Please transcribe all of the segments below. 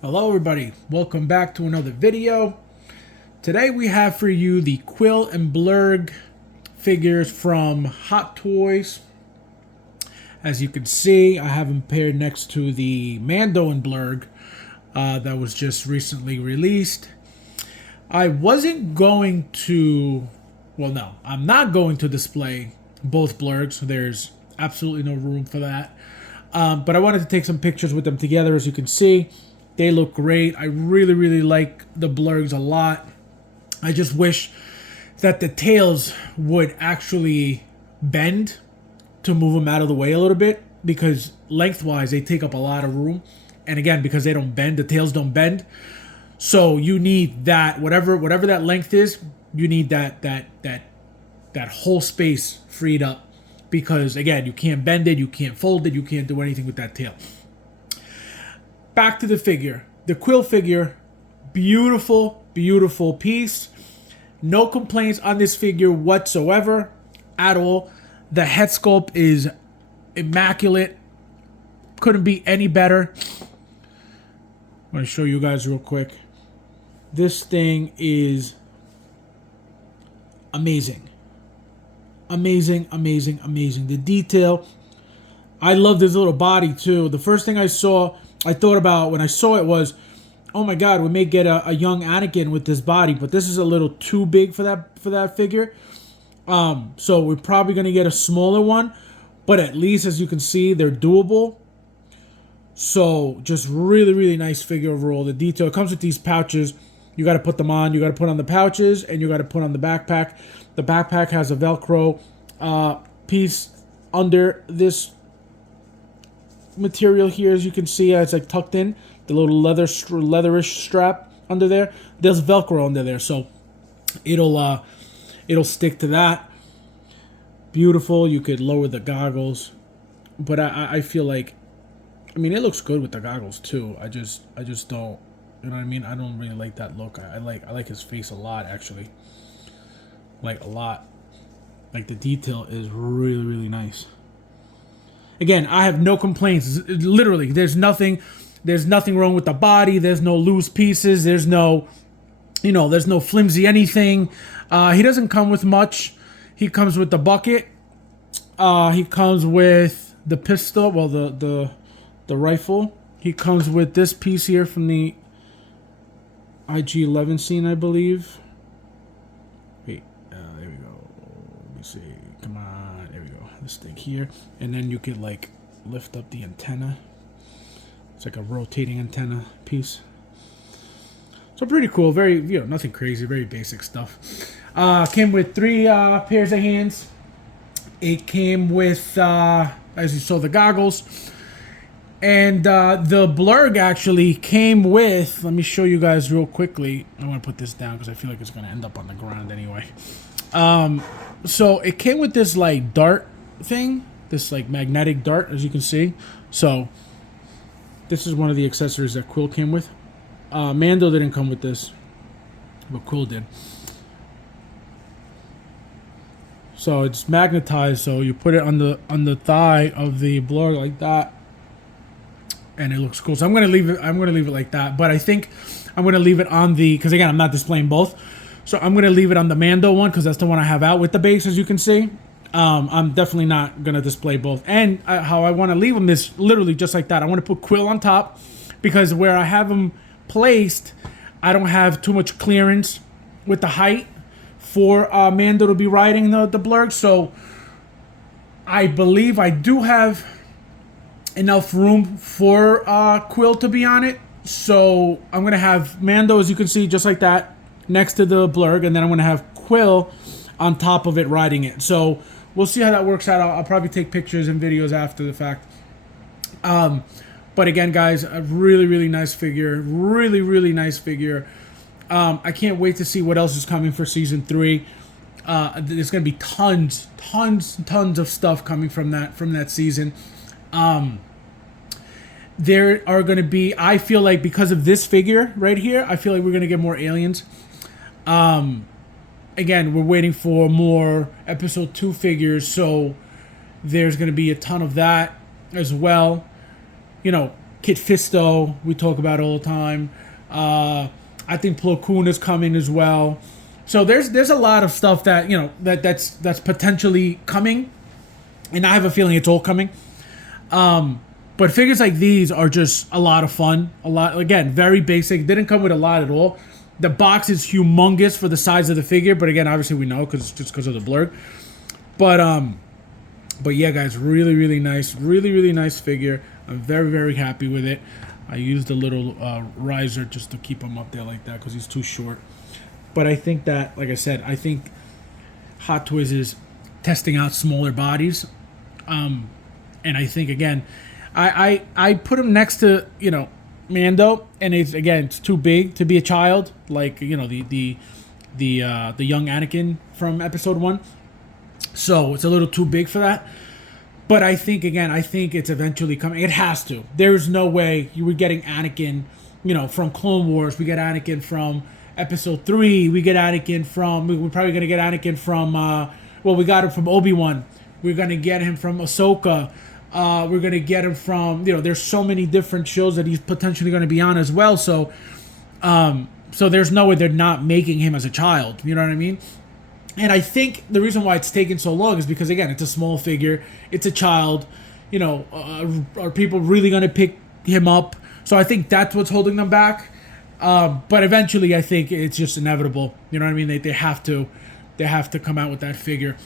Hello everybody, welcome back to another video. Today we have for you the Kuiil and Blurrg figures from Hot Toys. As you can see, I have them paired next to the Mando and Blurrg that was just recently released. I wasn't going to, well no, I'm not going to display both Blurrgs. There's absolutely no room for that. But I wanted to take some pictures with them together. As you can see, they look great. I really like the Blurrgs a lot. I just wish that the tails would actually bend to move them out of the way a little bit, because lengthwise they take up a lot of room. And again, because they don't bend, the tails don't bend. So you need that, whatever that length is, you need that whole space freed up. Because again, you can't bend it, you can't fold it, you can't do anything with that tail. Back to the figure. The Kuiil figure, beautiful piece. No complaints on this figure whatsoever at all. The head sculpt is immaculate. Couldn't be any better. I'm going to show you guys real quick. This thing is amazing. Amazing. The detail. I love this little body too. The first thing I thought about when I saw it was, oh my god, we may get a young Anakin with this body, but this is a little too big for that figure. So we're probably gonna get a smaller one, but at least, as you can see, they're doable. So just really nice figure overall. The detail, it comes with these pouches. You got to put them on. You got to put on the pouches, and you got to put on the backpack. The backpack has a Velcro piece under this material here, as you can see. It's like tucked in, the little leatherish strap under there. There's Velcro under there, so it'll stick to that. Beautiful. You could lower the goggles, but I feel like, I mean, it looks good with the goggles too. I just don't, you know what I mean? I don't really like that look. I like his face a lot, actually. Like a lot. Like the detail is really nice. Again, I have no complaints. Literally, there's nothing wrong with the body. There's no loose pieces. There's no flimsy anything. He doesn't come with much. He comes with the bucket. He comes with the pistol. Well, the rifle. He comes with this piece here from the IG-11 scene, I believe. Wait, there we go. Let me see. Come on, there we go. This thing here, and then you could like lift up the antenna. It's like a rotating antenna piece. So pretty cool. Very, nothing crazy. Very basic stuff. Came with 3 pairs of hands. It came with, as you saw, the goggles. And the Blurrg actually came with, let me show you guys real quickly. I want to put this down because I feel like it's going to end up on the ground anyway. So it came with this like dart thing, this like magnetic dart, as you can see. So this is one of the accessories that Kuiil came with. Mando didn't come with this, but Kuiil did. So it's magnetized, so you put it on the thigh of the Blurrg like that, and it looks cool. So I'm gonna leave it like that. But I think I'm gonna leave it on the, because again, I'm not displaying both. So I'm gonna leave it on the Mando one, because that's the one I have out with the base, as you can see. I'm definitely not gonna display both. And how I want to leave them is literally just like that. I want to put Kuiil on top, because where I have them placed, I don't have too much clearance with the height for Mando to be riding the Blurrg. So I believe I do have enough room for Kuiil to be on it. So I'm gonna have Mando, as you can see, just like that, next to the Blurrg, and then I'm gonna have Kuiil on top of it riding it. So we'll see how that works out. I'll probably take pictures and videos after the fact. But again, guys, a really nice figure. Really nice figure. I can't wait to see what else is coming for season 3. There's gonna be tons of stuff coming from that season. There are going to be, I feel like, because of this figure right here, I feel like we're going to get more aliens. Again, we're waiting for more episode 2 figures, so there's going to be a ton of that as well. Kit Fisto, we talk about all the time. I think Plo Koon is coming as well. So there's a lot of stuff that that's potentially coming, and I have a feeling it's all coming. But figures like these are just a lot of fun. A lot, again, very basic. Didn't come with a lot at all. The box is humongous for the size of the figure, but again, obviously we know because of the blurg. But yeah, guys, really nice, really nice figure. I'm very happy with it. I used a little riser just to keep him up there like that because he's too short. But I think that, like I said, I think Hot Toys is testing out smaller bodies, and I think again, I put him next to Mando, and it's too big to be a child, like the young Anakin from Episode 1. So it's a little too big for that. But I think it's eventually coming. It has to. There's no way you were getting Anakin, from Clone Wars. We get Anakin from Episode 3. We get Anakin from. We're probably gonna get Anakin from. We got him from Obi-Wan. We're gonna get him from Ahsoka. We're gonna get him from. There's so many different shows that he's potentially gonna be on as well. So there's no way they're not making him as a child. You know what I mean? And I think the reason why it's taken so long is because, again, it's a small figure. It's a child. Are people really going to pick him up? So I think that's what's holding them back. But eventually, I think it's just inevitable. You know what I mean? They have to come out with that figure.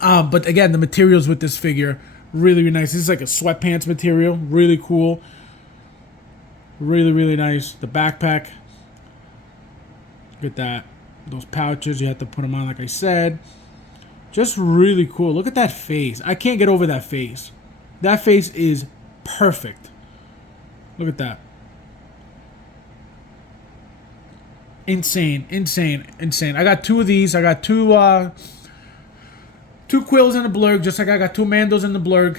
But again, the materials with this figure, really nice. This is like a sweatpants material. Really cool. Really nice. The backpack. Look at that. Those pouches, you have to put them on, like I said. Just really cool. Look at that face. I can't get over that face. That face is perfect. Look at that. Insane. I got two of these. I got two Kuiils in the Blurrg, just like I got two Mandos in the Blurrg.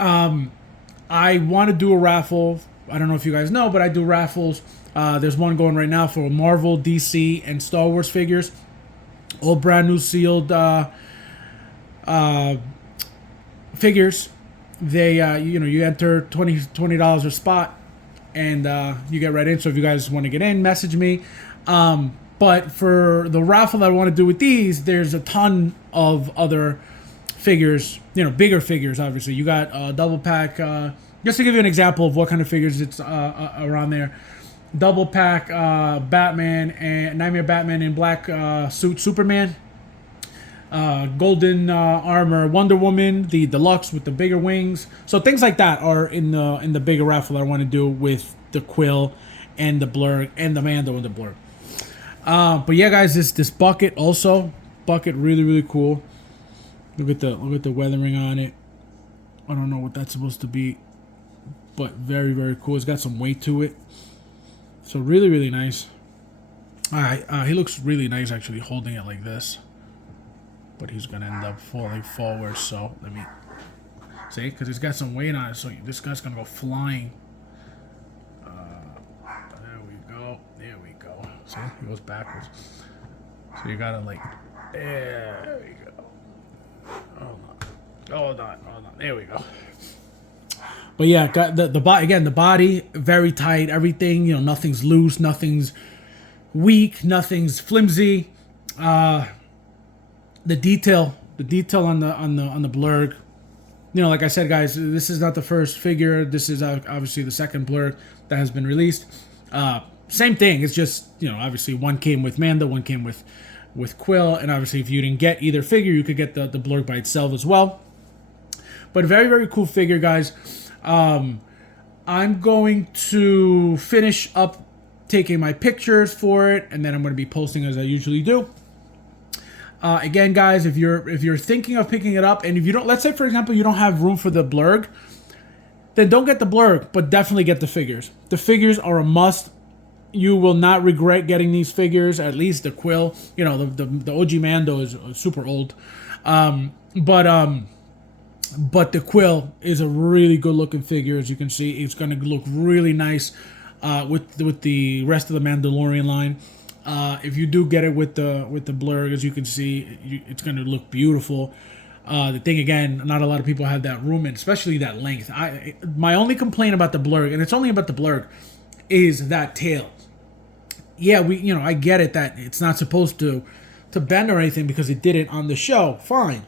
I want to do a raffle. I don't know if you guys know, but I do raffles. There's one going right now for Marvel, DC, and Star Wars figures. All brand new sealed figures. They, you enter $20 a spot, and you get right in. So if you guys want to get in, message me. But for the raffle that I want to do with these, there's a ton of other figures, bigger figures, obviously. You got a double pack, just to give you an example of what kind of figures it's around there. Double pack Batman and Nightmare Batman in black suit Superman. Golden armor Wonder Woman, the deluxe with the bigger wings. So things like that are in the bigger raffle that I want to do with the Kuiil and the Blurrg and the Mando and the Blurrg. But yeah, guys, this bucket really cool. Look at the weathering on it. I don't know what that's supposed to be, but very cool. It's got some weight to it. So really nice. All right, he looks really nice actually holding it like this, but he's gonna end up falling forward. So let me see, because he's got some weight on it. So this guy's gonna go flying. There we go. See, he goes backwards. So you gotta there we go. Hold on. There we go. But yeah, got the body very tight. Everything, nothing's loose, nothing's weak, nothing's flimsy. The detail on the Blurrg. Like I said, guys, this is not the first figure. This is obviously the second Blurrg that has been released. Same thing. It's just obviously one came with Mando, one came with Kuiil, and obviously if you didn't get either figure, you could get the Blurrg by itself as well. But very cool figure, guys. I'm going to finish up taking my pictures for it, and then I'm going to be posting as I usually do. Again, guys, if you're thinking of picking it up, and if you don't, let's say for example you don't have room for the Blurrg, then don't get the Blurrg, but definitely get the figures. The figures are a must. You will not regret getting these figures. At least the Kuiil, the OG Mando is super old, but the Kuiil is a really good looking figure. As you can see, it's going to look really nice with the rest of the Mandalorian line. If you do get it with the Blurrg, as you can see, it's going to look beautiful. The thing again, not a lot of people have that room, and especially that length. My only complaint about the Blurrg, and it's only about the Blurrg, is that tail. Yeah, I get it that it's not supposed to bend or anything because it did it on the show. Fine.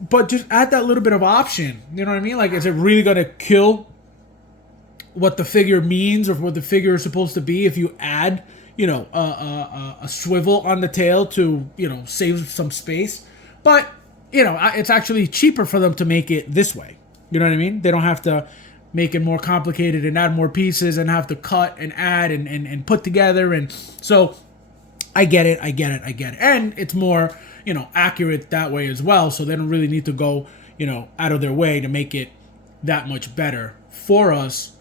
But just add that little bit of option. You know what I mean? Like, is it really going to kill what the figure means or what the figure is supposed to be if you add, a swivel on the tail to, save some space? But, it's actually cheaper for them to make it this way. You know what I mean? They don't have to make it more complicated and add more pieces and have to cut and add and put together. And so I get it. And it's more, accurate that way as well. So they don't really need to go, out of their way to make it that much better for us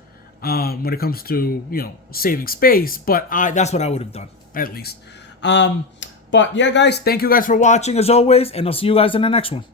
when it comes to, saving space. But that's what I would have done, at least. But yeah, guys, thank you guys for watching as always. And I'll see you guys in the next one.